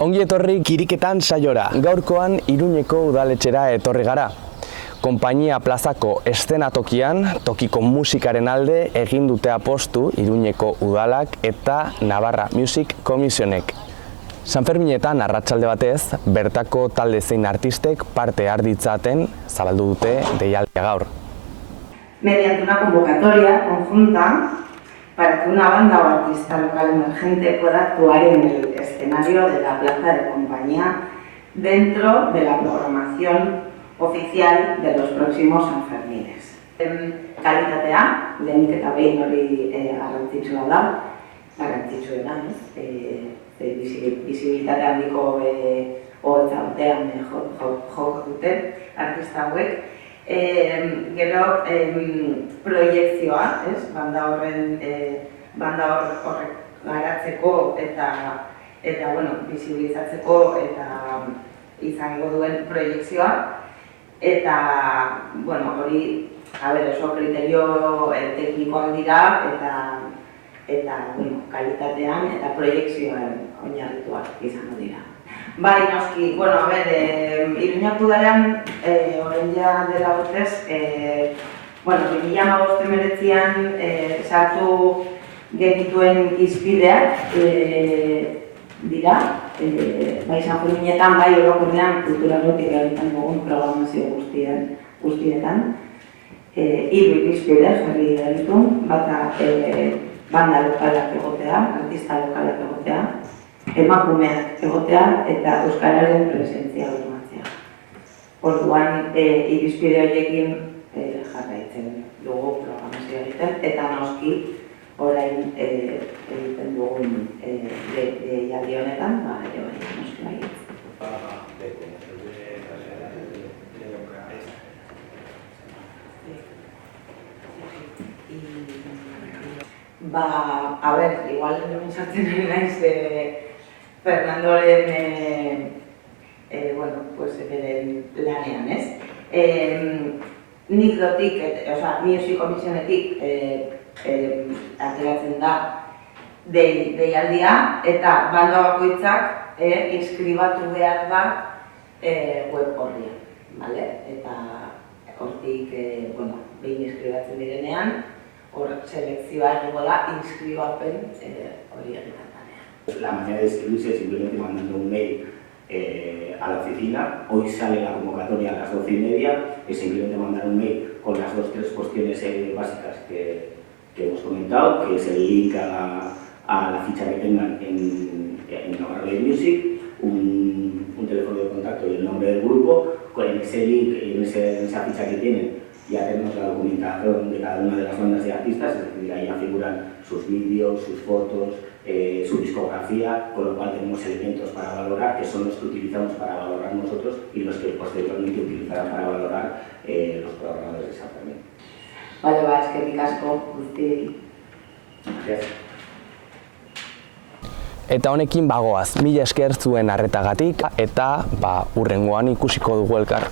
Ongi etorri Kiriketan saiora. Gaurkoan Iruñeko udaletxera etorri gara. Konpainia plazako eszenatokian tokiko musikaren alde egin dute apostu Iruñeko udalak eta Navarra Music Commissionek. Sanferminetan arratsalde batez, bertako talde zein artistek parte har ditzaten zabaldu dute deialdia gaur. Mediante una convocatoria conjunta para que una banda o artista local emergente pueda actuar en el escenario de la plaza de Compañía dentro de la programación oficial de los próximos Sanfermines. Kalitatea, lehenik eta behin hori garrantzitsua da, garrantzitsuena, bisibilitate handiko hotza urtean joko dute artista hauek. Gero proiektzioa, banda horrek garatzeko eta bisibilizatzeko eta izango duen proiektzioa. Eta hori oso kriterio teknikoak dira eta kalitatean eta proiektzioan oinarrituak izango dira. Bai, noski, Iruñako udalean orain ja dela urtez, 2019an sartu genituen hizpideak dira, bai Sanferminetan, bai orokorrean kulturarlotik egiten dugun programazio guztietan. Hiru irizpide jarri ditu, bata banda lokalak egotea, artista lokalak egotea, emakumeak egotea eta euskararen presentzia bermatzea. Orduan, irizpide horiekin jarraitzen dugu programazioa egiten eta noski orain egiten dugun deialdi honetan, noski bai. Igual sartzen ari naiz Fernandoren lanean, nik dotik, Music Commissionetik ateratzen da deialdia eta banda bakoitzak inskribatu behar da web horrian. Eta hortik behin inskribatzen direnean, hor selekzioa egingo da inskribapen hori egiten. La manera de inscribirse es simplemente mandando un mail a la oficina. Hoy sale la convocatoria a las 12:30. Es simplemente mandar un mail con las 2-3 cuestiones básicas que hemos comentado, que es el link a la ficha que tengan en Navarra Music, un teléfono de contacto y el nombre del grupo. En ese link y en esa ficha que tienen ya tenemos la documentación de cada una de las bandas de artistas, es decir, ahí ya figuran sus vídeos, sus fotos, su discografía, con lo cual tenemos elementos para valorar, que son los que utilizamos para valorar nosotros y los que posteriormente utilizarán para valorar los programadores de Sanfermín. Eskerrik asko guztiei. Gracias. Eta honekin bagoaz, mila esker zuen arretagatik eta hurrengoan ikusiko dugu elkar.